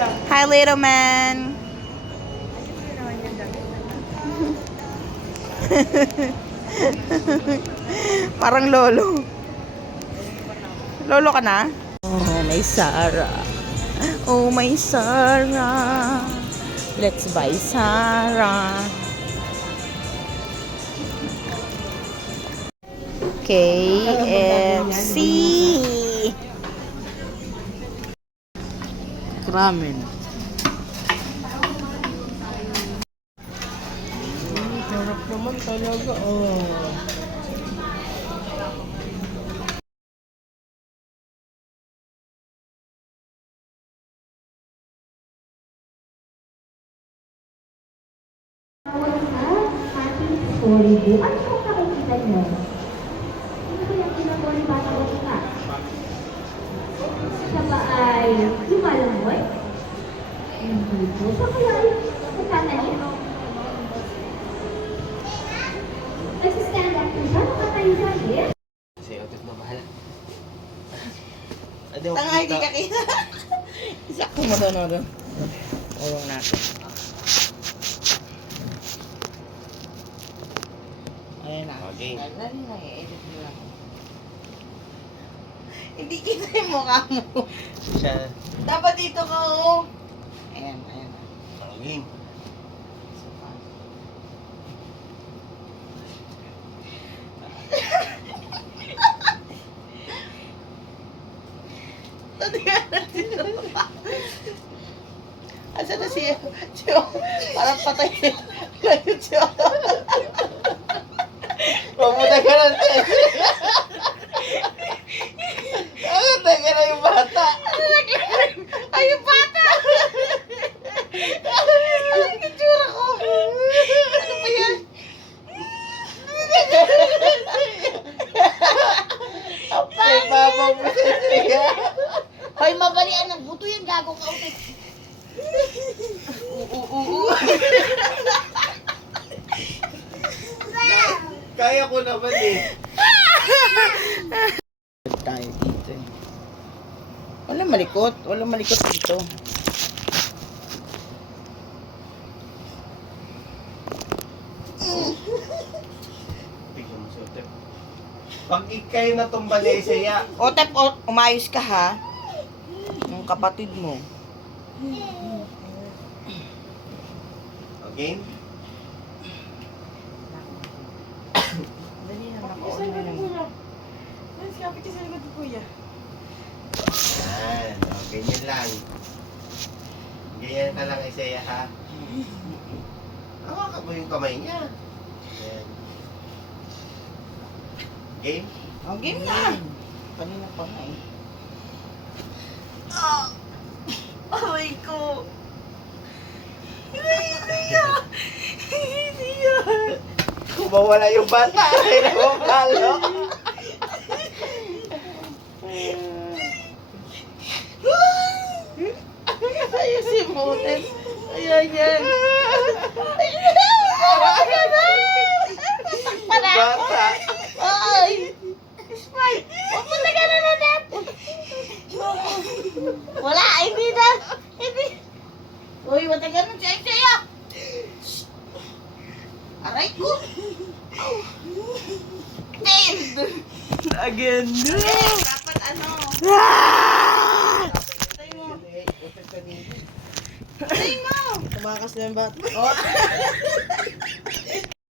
Hi, little man. Parang lolo. Lolo ka na? Oh, may Sarah. Oh, may Sarah. Let's buy Sarah. KFC. Ramen. Sarap naman talaga, oh. Storybook. Ano kung nakikita niyo? Ano ba yung ginagawa ni Bata Oscar? Siya ba ay lumalangoy? Hindi po. Siya kaya ay nagtatanim? Nagsistand up po siya? Nakatayo siya, eh? Kasi otot na bahala. Tanga, hindi ka kita. Isakto mo doon. Uwang natin. Ayan na. Okay. Dali na, i-edit mo lang. Hindi kita yung mukha mo. Siya. Dapat dito ka, oh. Ayan. Okay. Asa na siya? Parang patay. Ngayon siya. Mabuta ka na siya. Teka na yung bata. Ay, yung bata! Ay, yung itsura ko. Ano ba yan? Kay Mama mo siya. Hoy, mabalian ng buto yan, gago ka. Kaya ko naman eh. Tayo dito eh. Walang malikot dito. Tignan mo si Otep. Pag ikay natumba niya siya. Otep, umayos ka ha. Yung kapatid mo. Okay? Dali na ako. Yan. O, ganyan lang. Ganyan ka lang Isaiah ha. Hawakan mo yung kamay niya. Yan. Game? Oh, game na. Kanina pa nga eh. Aray ko. Hindi yan. Kung mawala yung bata, ay namamalo. Ayusin mo, Tess. Ayan yan. Bata. Ay! Smile! Pupunta ka na na, Dad! Wala, hindi na! Hindi! Uy, matagal na siya sa'yo! Aray ko! Tend! Again. Dapat ano? Patay mo! Patay mo! Tumakas na yung bata. Oh.